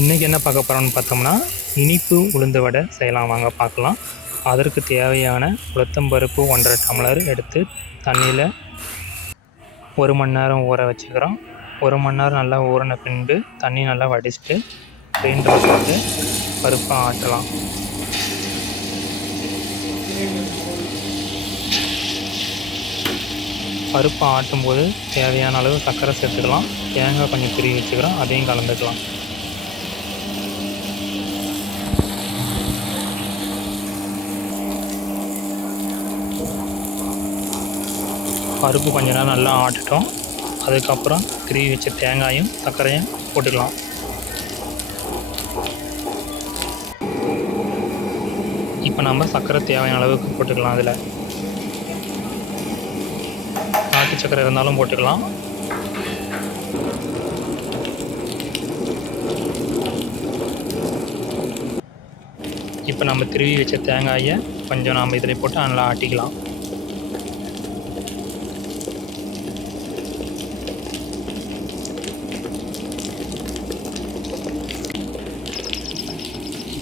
இன்றைக்கி என்ன பார்க்க போகிறோம்னு பார்த்தோம்னா இனிப்பு உளுந்து வடை செய்யலாம். வாங்க பார்க்கலாம். அதற்கு தேவையான உளுத்தம்பருப்பு ஒன்றரை டம்ளர் எடுத்து தண்ணியில் ஒரு மணி நேரம் ஊற வச்சுக்கிறோம். ஒரு மணி நேரம் நல்லா ஊறின பின்பு தண்ணி நல்லா வடிச்சிட்டு கிரைண்டர் வந்து பருப்பை ஆட்டலாம். பருப்பை ஆட்டும்போது தேவையான அளவு சர்க்கரை சேர்த்துக்கலாம். தேங்காய் கொஞ்சம் துருவி வச்சுக்கிறோம். அதையும் கலந்துக்கலாம். பருப்பு கொஞ்ச நேரம் நல்லா ஆட்டுட்டோம். அதுக்கப்புறம் திருவி வச்ச தேங்காயும் சர்க்கரையும் போட்டுக்கலாம். இப்போ நம்ம சர்க்கரை தேவையான அளவுக்கு போட்டுக்கலாம் அதில். நாட்டு சர்க்கரை இருந்தாலும் போட்டுக்கலாம். இப்போ நம்ம திருவி வச்ச தேங்காயை கொஞ்சம் நாம் இதில் போட்டு நல்லா ஆட்டிக்கலாம்.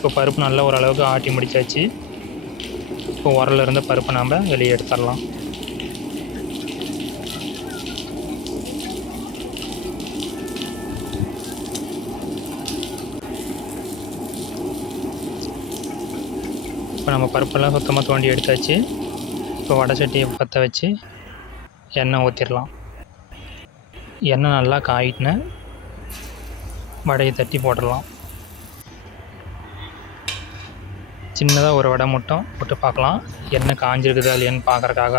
இப்போ பருப்பு நல்லா ஓரளவுக்கு ஆட்டி முடிச்சாச்சு. இப்போ உரல இருந்த பருப்பை நாம் வெளியே எடுத்துடலாம். இப்போ நம்ம பருப்பெல்லாம் சுத்தமாக தோண்டி எடுத்தாச்சு. இப்போ வடை சட்டியை பற்ற வச்சு எண்ணெய் ஊற்றிடலாம் எண்ணெய் நல்லா காயிட்டுன வடையை தட்டி போட்டுடலாம் சின்னதாக ஒரு வடை மட்டும் போட்டு பார்க்கலாம். எண்ணெய் காஞ்சிருக்குதா இல்லையான்னு பார்க்குறக்காக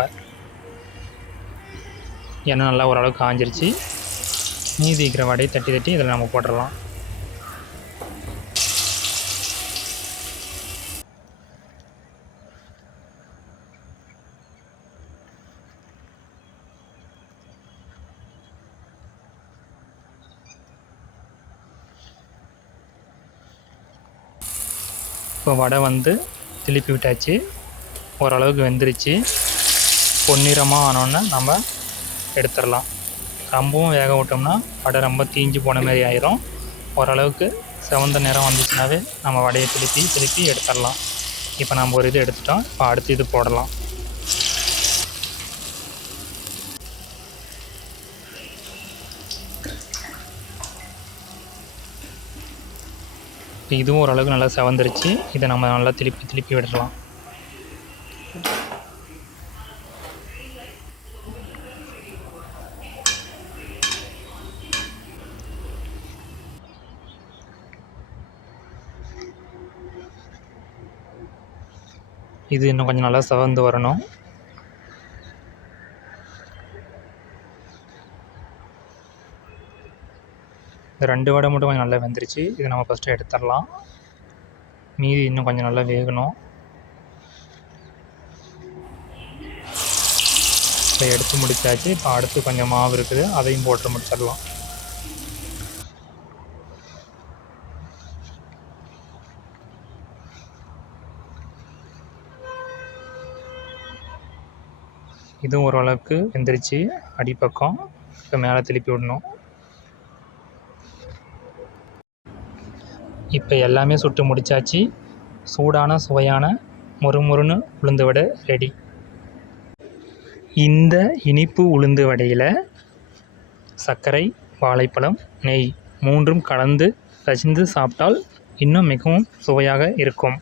எண்ணெய் நல்லா ஓரளவுக்கு காஞ்சிருச்சு. மீதி இருக்கிற வடையை தட்டி தட்டி இதில் நம்ம போட்டுடலாம். இப்போ வடை வந்து திருப்பி விட்டாச்சு. ஓரளவுக்கு வெந்துருச்சு. பொன்னிறமாக ஆனோன்னே நம்ம எடுத்துடலாம். ரொம்பவும் வேக விட்டோம்னா வடை ரொம்ப தீஞ்சு போன மாதிரி ஆயிரும். ஓரளவுக்கு செவந்த நிறம் வந்துச்சுனாவே நம்ம வடையை திருப்பி திருப்பி எடுத்துடலாம். இப்போ நம்ம ஒரு இது எடுத்துட்டோம். இப்போ அடுத்து இது போடலாம். இப்போ இதுவும் ஓரளவுக்கு நல்லா செவந்துருச்சு. இதை நம்ம நல்லா திருப்பி திருப்பி விடலாம். இது இன்னும் கொஞ்சம் நல்லா செவந்து வரணும். இந்த ரெண்டு வடை மட்டும் கொஞ்சம் நல்லா வெந்துருச்சு. இதை நம்ம ஃபஸ்ட்டு எடுத்துடலாம். மீதி இன்னும் கொஞ்சம் நல்லா வேகணும். இப்போ எடுத்து முடிச்சாச்சு. இப்போ அடுத்து கொஞ்சம் மாவு இருக்குது. அதையும் போட்டு முடிச்சிடலாம். இதுவும் ஓரளவுக்கு வெந்துருச்சு. அடிப்பக்கம். இப்போ மேலே திருப்பி விடணும். இப்போ எல்லாமே சுட்டு முடிச்சாச்சு. சூடான சுவையான மொறுமொறுன்னு உளுந்து வடை ரெடி இந்த இனிப்பு உளுந்து வடையில் சர்க்கரை வாழைப்பழம் நெய் மூன்றும் கலந்து ரசிந்து சாப்பிட்டால் இன்னும் மிகவும் சுவையாக இருக்கும்.